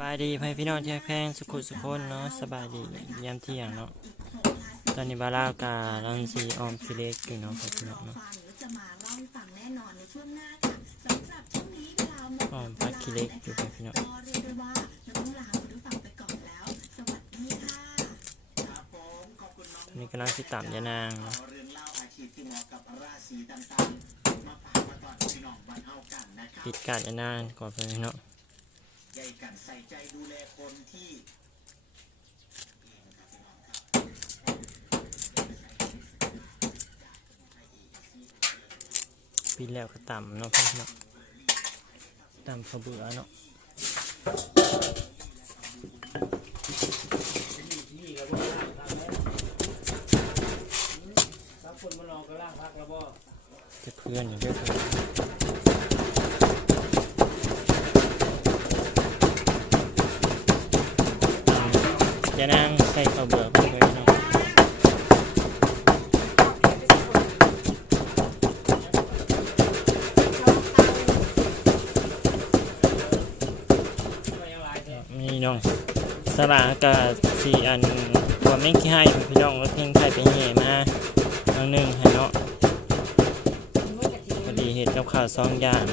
บายดีพี่น้องที่แพงสุขุสุคนเนาะสบายดียามเที่ยงเนาะตอนนี้บาลากาลังสีออมคิเล็กอยู่เนาะพี่น้องเนาะจะมาเล่าให้ฟังแน่นอนในช่วงหน้าค่ะสำหรับช่วงนี้เวลาหมดออมพักคิเล็กอยู่พี่น้องก็เรียกได้ว่าเราต้องลาคุณผู้ฟังไปก่อนแล้วสวัสดีค่ะอันนี้กำลังสิตามยานางเนาะเรื่องเล่าอาชีพที่เหมาะกับราศีต่างๆมาฝากมาตอนพี่น้องบ้านเฮากันนะครับปิดการยานางก่อนพี่น้อง ใหญ่กันใส่ใจดูแลคนที่ปิดแล้วก็ต่ำเนาะพี่น้องต่ำเขาเบื่อเนาะครับคนมาลองก็ล่างพักแล้วบ่จะเพื่อนอยู่ด้วยเพื่อนยา นางใส่เขาเบื่อไปเลยน้องไม่ยังไรเนี่ยมีน้องสลากกับสี่อันตัวไม่ขี้ให้พี่น้องรถเพ่งไทยไปเหยมาอันหนึ่งให้เนาะพอดีเห็ดกับข้าวซองยาง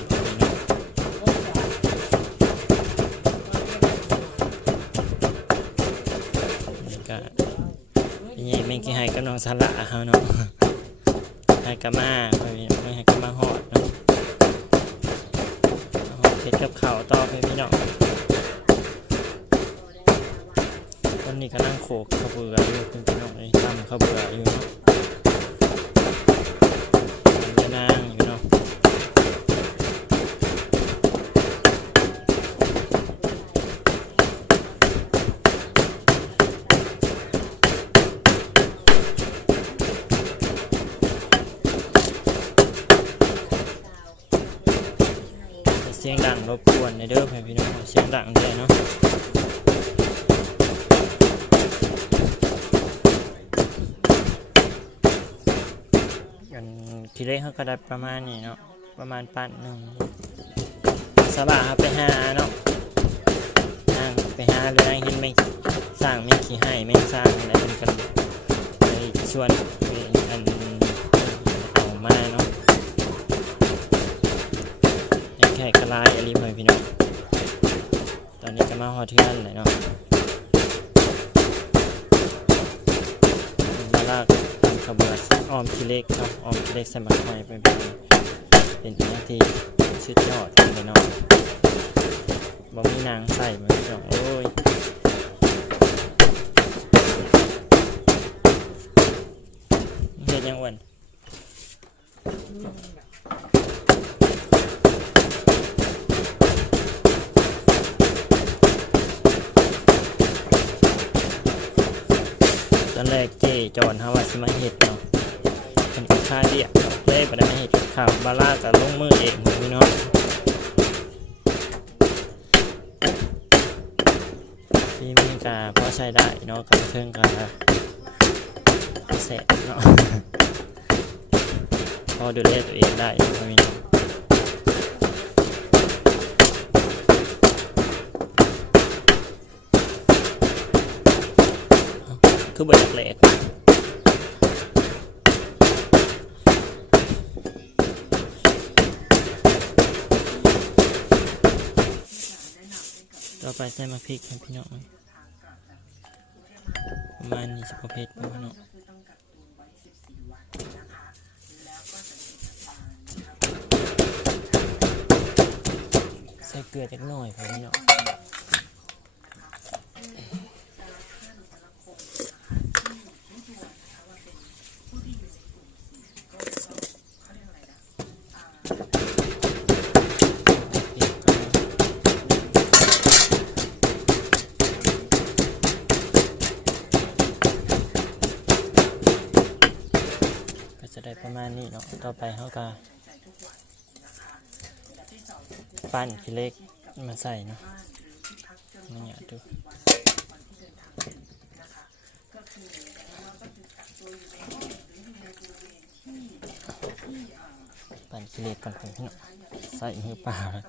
องสละเฮาเนาะให้กับมาไปไม่ให้กับมาหอดเนาะเอาหอดเห็ดกับข้าวต่อไปพี่น้องตอนนี้ก็นั่งโขกข้าวเบื่ออยู่เป็นพี่น้องไอ้ทำข้าวเบื่ออยู่เนาะจะนั่งอยู่เนาะเสียงดังรบกวนใน เด้อพี่น้องเสียงดังเลยเนาะกันทีแรกเขาก็ได้ประมาณนี้เนาะประมาณปันหนึ่งสบายครับไปหาเนาะนางไปหาเลยนางเห็นไม่สร้างไม่ขี้ให้ไม่สร้างอะไรเป็นกันไปชวนไปอันเอามาเนาะแค่กระลายอะไรเพื่อนพี่น้อง นี้ก็มาหอเทือนเลยเนาะมาลากทำขบวนออมทีเล็กเนาะออมทีเล็กใสมัครใหม่เป็นเป็นเป็นหน้าที่ชุดยอดเลยเนาะบ่มีนางใส่มาพี่น้องโอ้ยเฮ็ดยังวัน อนแรกเจจอนเฮาว่าสิมาเฮ็ดเนาะเป็นค่าเรียกเลยบ่ได้มาเฮ็ดกับข้าวบาร่าก็ลงมือเองพี่น้องที่มีกาพอใช้ได้เนาะกับเครื่องกาแสบเนาะพอดูแลตัวเองได้พี่น้อง คือบ่อยากแหลกต่อไปใส่มาพริกให้พี่น้องประมาณนี้สิบกว่าเพชรพี่น้องใส่เกลือจักหน่อยพี่น้องพริกก่อน ก็จะได้ประมาณนี้เนาะ ต่อไปเขาก็านขี้เล็กมาใส่เนาะนี่อะดูปั่นขี้เล็กก่อนพี่เนาะใส่มือเปล่าแล้ว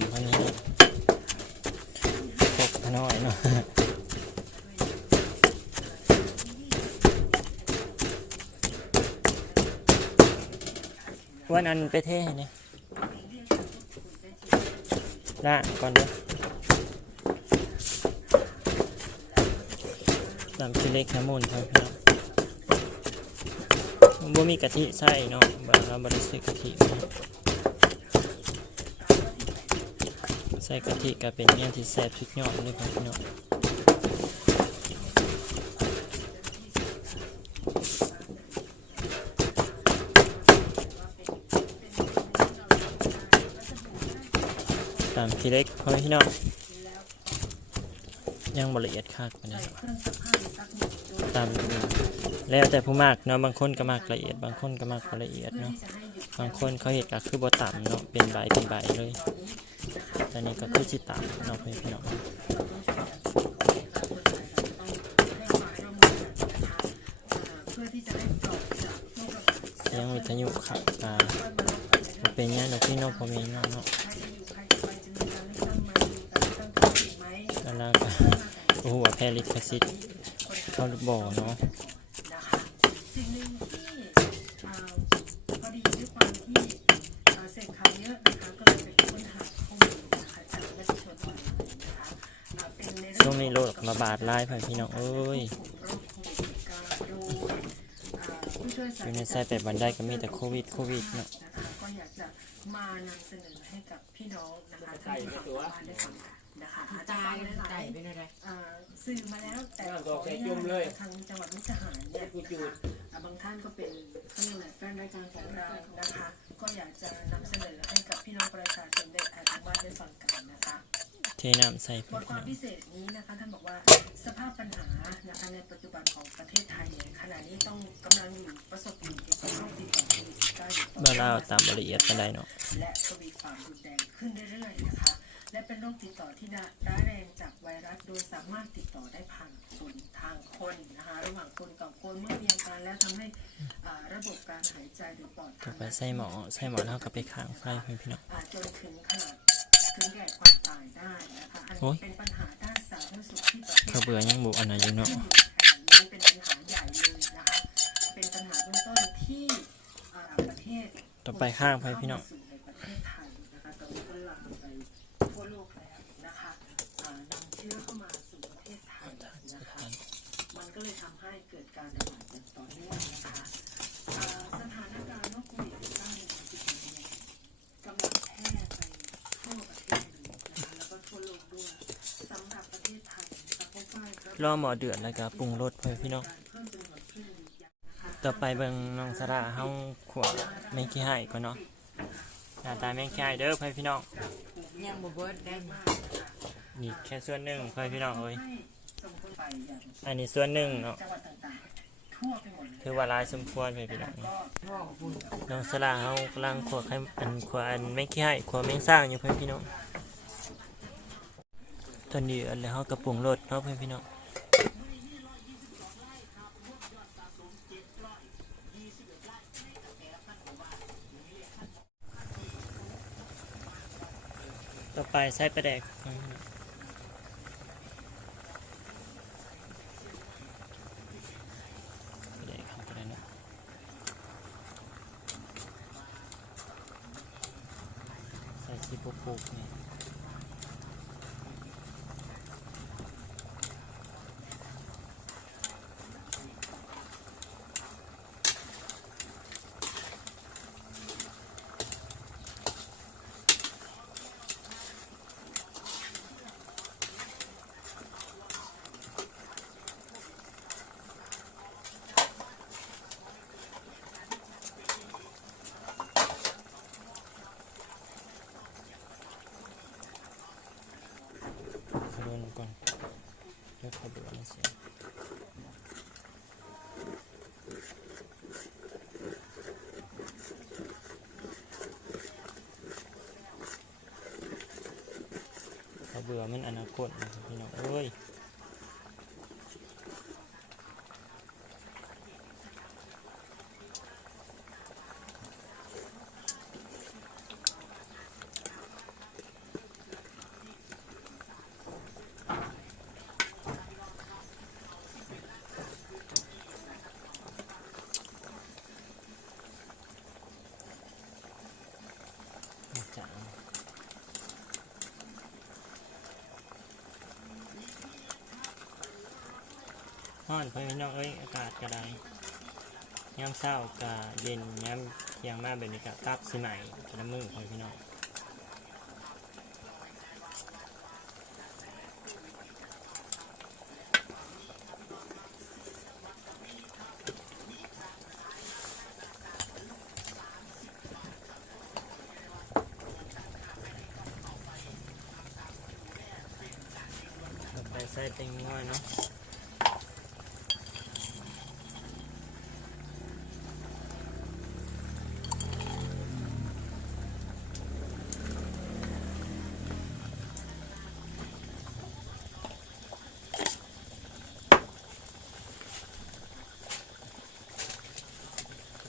ำเขานี้พกขน้อยเนาะ วันนั้นไปเท่เนี่ยละก่อนเด้อตามที่เล็กแคมูลครับพี่น้องบ่มีกะทิใส่เนาะบางเราบริสุทธิ์กะทิใส่กะทิก็เป็นเมี่ยงที่แซ่บสุดยอดเลยครับพี่น้อง ตามที่เล็กพ่อพี่น้องยังบละเอียดคักปานนี้ตามแล้วแต่ผู้มากเนาะบางคนก็มากละเอียด บางคนก็มากบ่ละเอียดเนาะบางคนเขาเห็ดก็คือบ่ต่ำเนาะเป็นใบเป็นใบเลยแต่นี่ก็คือสิต่ำเนาะพี่น้องเพื่อที่จะได้กรคระบาดเสียงวิทยุขับตาเป็นยังดอกพี่น้องพ่อแม่น้องเนาะอยู่ใครจะไปจะมีการเลือกตั้งมาดู การเลือกตั้งถูกไหมแล้วเราก็โอ้โหว่าแพรลิคสิทธิ์เข้าหรือบ่เนาะนะคะสิ่งหนึ่งที่อ่าพอดีด้วยความที่อ่าเสพข่าวเยอะนะคะก็เลยไปค้นหาข้อมูลนะคะจากประชาชนออนไลน์นะคะอ่าเป็นในเรื่ช่วองงนี้โรคระบาดหลายพ่อพี่น้องเอ้ยโรคโควิด19โดยอ่าผู้ช่วยศาสอตยู่ราในจารย์ไส้เป็ดบันไดก็มีแต่โควิด โควิดเนาะนะคะก็อยากจะมานำเสนอให้กับพี่น้องนะคะท่านผู้ฟังบ้านได้ฟังกันนะคะ อาจจะตาฟัยงหลายไก่เป็นอะไรๆอ่าสื่อมาแล้วแต่เอาขดออกอใส่นุจุ่มญาเลยตทางจังหวัดมุกดาหารเนี่ยกูจูดอ่าบางท่านก็เป็นเขาเรียกอะไรแฟนรายการของเรานะคะ ก็อยากจะนำเสนอให้กับพี่น้องประชาชนได้อ่านทางบ้านได้ฟังกันนะคะเทน้ำใส่บพ่อทคพี่วามน้องพิเศษนี้นะคะท่านบอกว่าสภาพปัญหานะคะในปัจจุบันของประเทศไทยเนี่ยขณะนี้ต้องกำลังอยู่ประสบอยู่กับโรคติดต่อโควิด19อยู่ต่อเมื่อเนื่เราองตามละเอียดกันได้เนาะและทวีความรุนแรงขึ้นเรื่อยๆนะคะ และเป็นโรคติดต่อที่ร้ายแรงจากไวรัส โดยสามารถติดต่อได้ผ่านคนทางคนนะคะระหว่างคนกับคนเมื่อมีอาการแล้วทำให้อ่าระบบการหายใจหรือปอดก็ทางไปใส่หมอใส่หมอแล้วก็ไปข้างไฟพ่อพี่น้องอาจจนถึงขนาดถึงแก่ความตายได้นะคะอันโอ้ยเป็นปัญหาด้านสาธารณสุขที่ประเทศเขาเบื่อยังบุอันไหนอยู่เนาะที่อยู่ในขณะนี้เป็นปัญหาใหญ่เลยนะคะเป็นปัญหาเบื้องต้นที่อ่าประเทศต่อไปข้างพ่อพี่น้อง รอหมอเดือดแล้วก็ปรุงรสพ่อพี่น้อง ต่อไปเบิ่งน้องสระเฮาขวดแมงขี้ไห่ก่อนเนาะหน้าตาแมงขี้ไห่เด้อพ่อพี่น้อง ยังบ่เบิดได้นี่แค่ส่วนหนึ่งพ่อพี่น้องเอ้ยอันนี้ส่วนหนึ่งเนาะคือว่าลายสมควรพ่อพี่น้องน้องสลาเฮากำลังขวดไข่อันขวดอันแมงขี้ไห่ขวดแมงสร้างอยู่เพื่อนพี่น้องตอนนี้อันแล้วเฮากระปรุงรสเนาะเพื่อนพี่น้อง ต่อไปใส่ปลาแดกเพื่อนพี่น้องปลาแดกเข้าไปแล้วเนาะ ใส่ซีปุกปุกนี่ ดูหนูก่อนเดี๋ยวขอดูอมันเสียเขาเบื่อมันอนาคตนะครับพี่น้องเอ้ย ฮ้อนพ่อแม่น้องเอ้ยอากาศก็ได้ยามเช้าก็เย็นยามเที่ยงมาแบบนี้ก็ตับสิใหม่แต่ละมื้อพ่อนพี่น้อง ต่อไปใส่เต็งน้อยเนาะ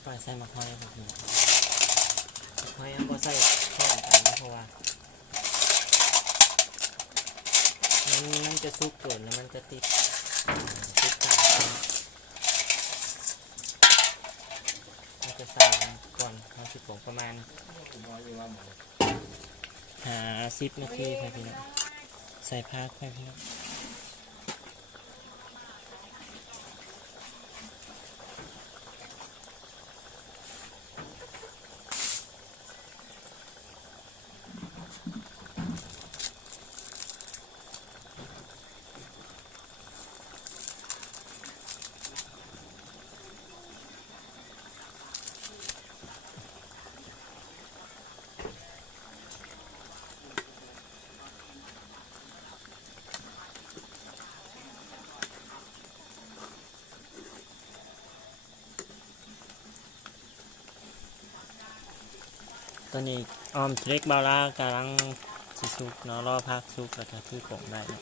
ต่อไปใส่มะพร้าวครับพี่น้องมะพร้าวยังบ่ใส่พร้อมกันนะเพราะว่ามันมันจะซุกเกินแล้วมันจะติดติดตามันจะใส่ก่อนเราสิบผมประมาณหาสิบนาทีไปพี่น้องใส่พักไปพี่น้อง ตอนนี้ออมเล็กบาล่ากำลังสิซุกเนาะรอพักซุกแล้วก็คือผงได้นะ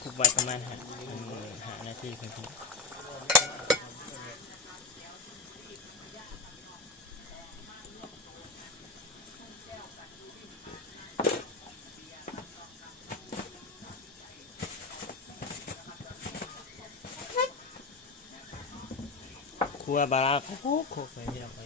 คุกไว้ประมาณหาหานาทีเพื่อนพี่น้อง ครัวบาราโคกโคกไปพี่น้องไป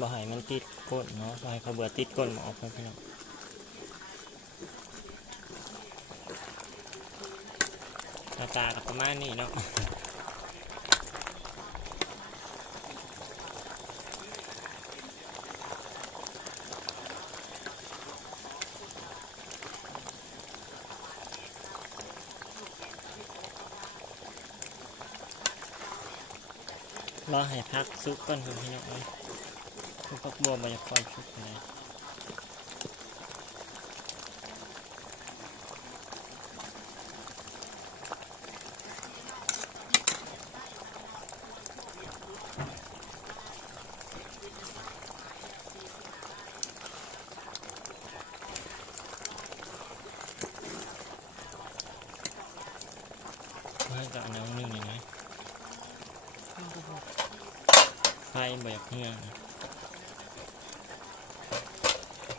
บ่ให้มันติดก้นเนาะบ่ให้เขาเบื่อติดก้นหมออกไปพี่น้องหน้าตาประมาณนี้เนาะรอให้พักซุกก่อนคุณพี่น้อง เอ้ยคือพักบัวมันจะคอยชุกนะให้กับอันนั้นนี่นะ ไฟแบบเงี้ยนะ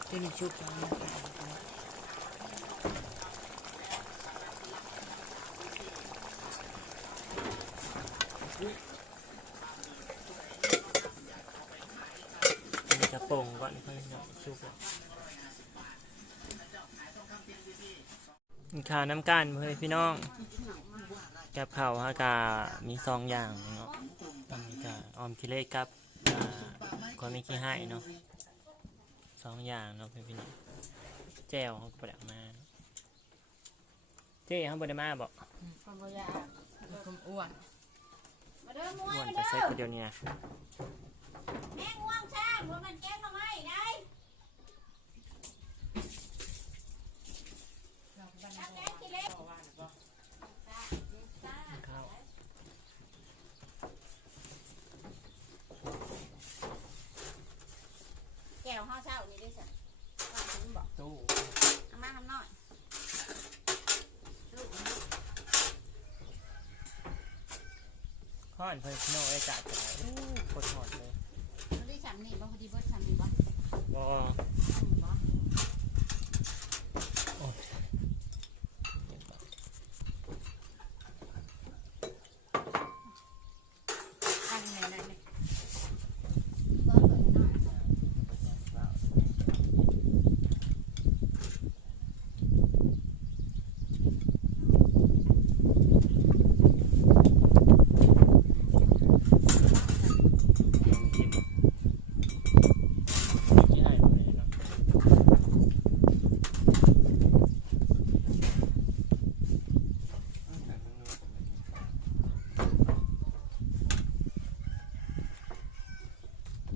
ตัวนี้ ชุบแล้วมันก็ได้มันจะโป่งก่อนค่อยเนาะซุปอะกินข้าวน้ำกันเพื่อนพี่น้องกับข้าวฮะกามีสองอย่างเนาะตอันนี้ก็ออมคิเล่กับความไม่ขี้ให้เนาะ องอย่างเนาะพี่พี่น้องแจ่วเขาก็บ่ได้เอามาเนาะเจ๊เขาบ่ได้มาบอกความบ่อยากเป็นคนอ้วนมาเด้อมวอ้ยวนมาแต่เด้ใส่อคนเดียวนี่นะแม่ง่วงช่างว่ามันแก้งมาไม่ได้ทำแกงกินเล็ก ข้าว แก้วห้าเช้านี่ได้สั่งว่าถึงบอก ตู้ เอามาทำหน่อยลูก ข้ อนเพิ่นโนไอ้กาดจะได้อู้โคตรหอนเลย มันได้สั่งนี่บ่พอดีบ่สั่งนี่บ่บ่ สั่งนี่บ่ อันไหนไหนไหน เบิ่งเบิ่งหน่อย กินขี้ให้ตรงนี้เนาะ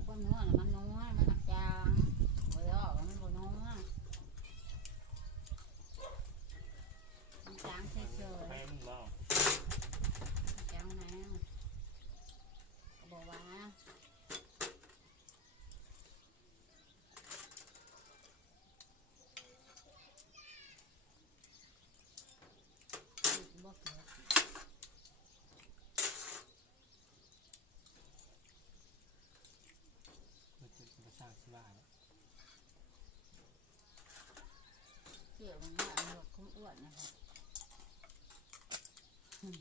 ความนัวน่ะมันนัวมันหนักจางบ่ได้ออกว่ามันบ่นัวมันจางเฉย ไปมึงบ่ ๆจางนะก็บอกว่า บ่เกิด มันจะสร้างสบาย เกี่ยวมันว่าหนวดคุ้มอ้วนนะครับอืม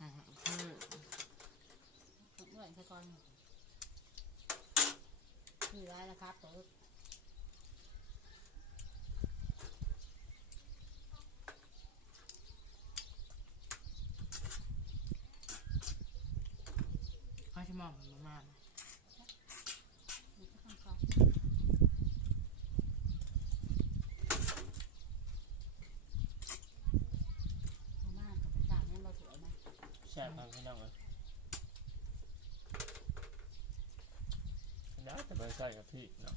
อ่าคือคุ้มอ้วนซะก่อนคือไรล่ะครับตัว ข้าวที่มองมันมา นี่ก็ต้องเข้าเอามากกับต่างเนี่ยเราสวยไหม แช่บครับ พี่น้องเลยแล้วจะไปใส่กับพี่เนาะ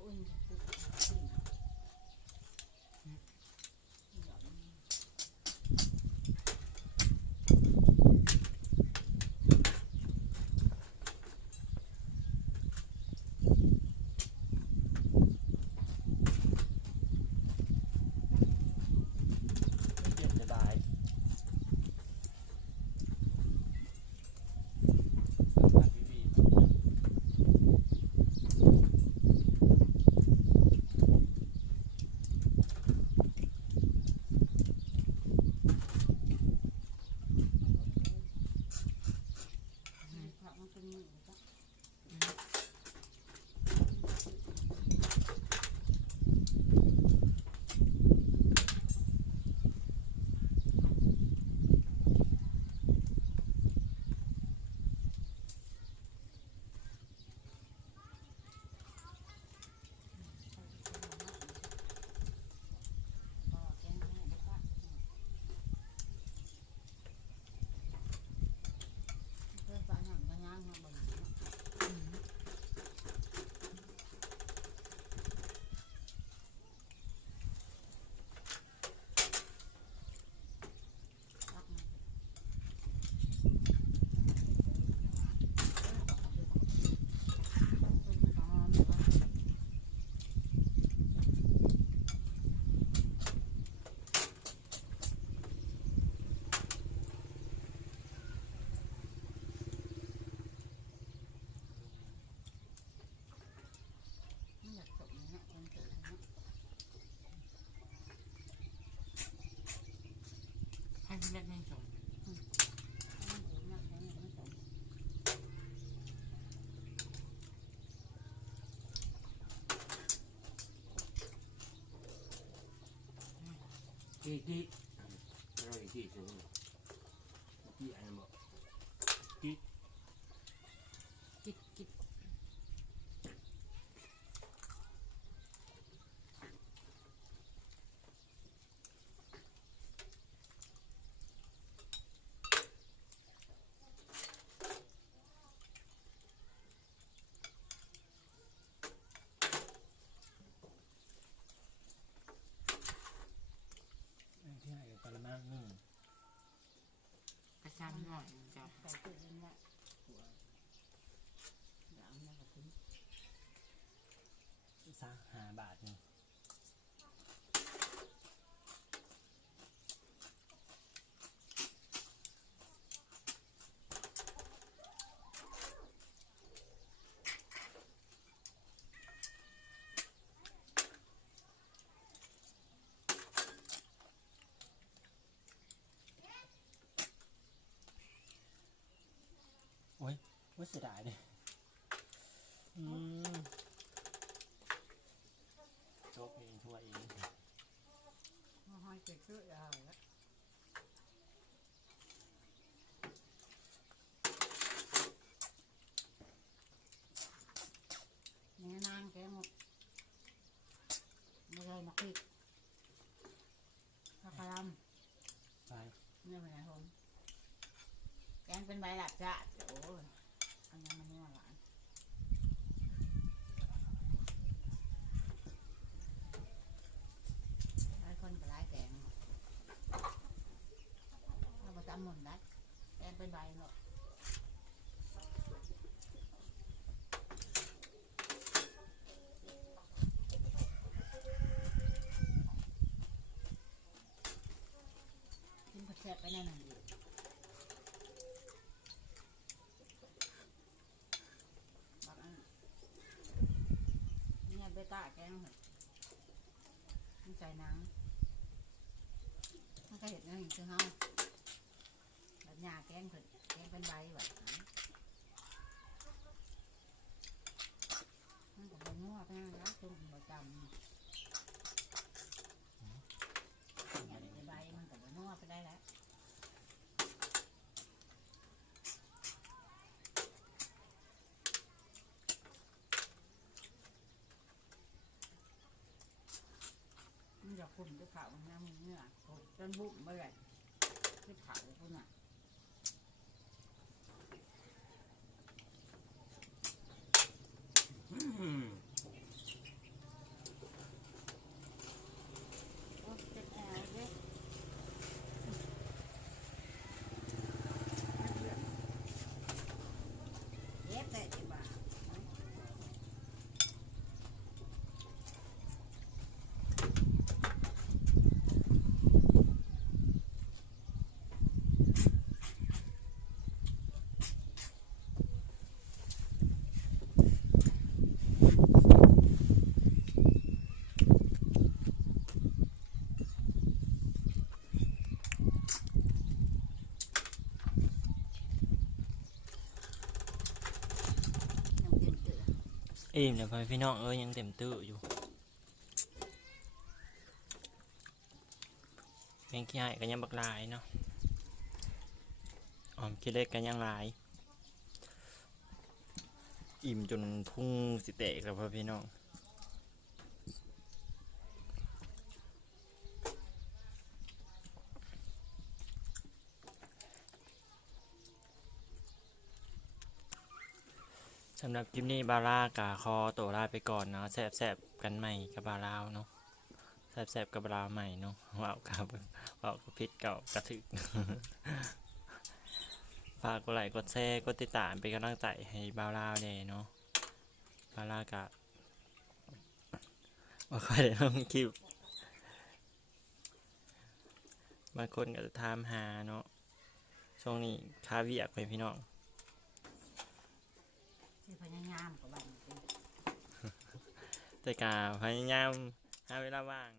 buong เล็กนี่สมที่ที่เราอีกที่สูงที่อันนั้นบอก กิดกิด ที่ให้กระมังนี่ กระชันหน่อย จ้ะใส่ตู้เย็นละหัวเดี๋ยวเอามากับคุณซะห้าบาทนี่โอ้ย ว่าเสียดายเลยอืมโชคเองทั่วเองมาห้อยเจ็ดเสื้อเอาละเนื้อนางแกหมดไม่ได้มาคิดข้าวคลไปำเนี่ยเป็นไงผมแกงเป็นใบหลับจ้ะโอ้ย อันนั้นมันนัวหวานหลายคนก็หลายแกงเราประจำหมดได้แกงเป็นใบเนาะกินผัดแซ่บไปแน่นอนดีบักอันเนี่ย เบต้าแกงเหรอมันใส่หนัง มันก็เห็ดนั่นคือเฮาแบบหญ้าแกงเผ็ดแกงเป็นใบแบบนั้นมันก็บ่งัวไปนั่นแล้วจุ่มประจำเนี่ยเป็นใบมันก็บ่งัวไปได้แล้ว มันจะคุมด้วยเขามันน้ำมันเนื้อโอ้ยจนบุ้มไปเลยที่เขาคุณอะโอ้ยเจ็บแอวเด้เย็บแต่จิบ่า ยังเต็มเตือ อิ่มเดี๋ยวพ่อพี่น้องเอ้ยยังเต็มตื้ออยู่แมงขี้ไห้กันยังบักลายเนาะออมขี้เล็กกันยังหลาย อิ่มจนพุ่งสิเตะกับพ่อพี่น้อง สำหรับคลิปนี้บาร่ากาคอตัวลาไปก่อนเนาะแสบๆกันใหม่กับบาร่าวเนาะแสบๆกับบาร่าวใหม่เนาะว่าวกับว่าวกับพิษเก่ากระถึกฝากกดไลค์กดแชร์กดติดตามเป็นกำลังใจให้บาร่าวเลยเนาะบาร่ากะว่าค่อยได้ลงคลิปบางคนก็จะถามหาเนาะช่วงนี้คาเวียกไปพี่น้อง ที่พยายามกับบ้าน แต่กาพยายามหาเวลาว่าง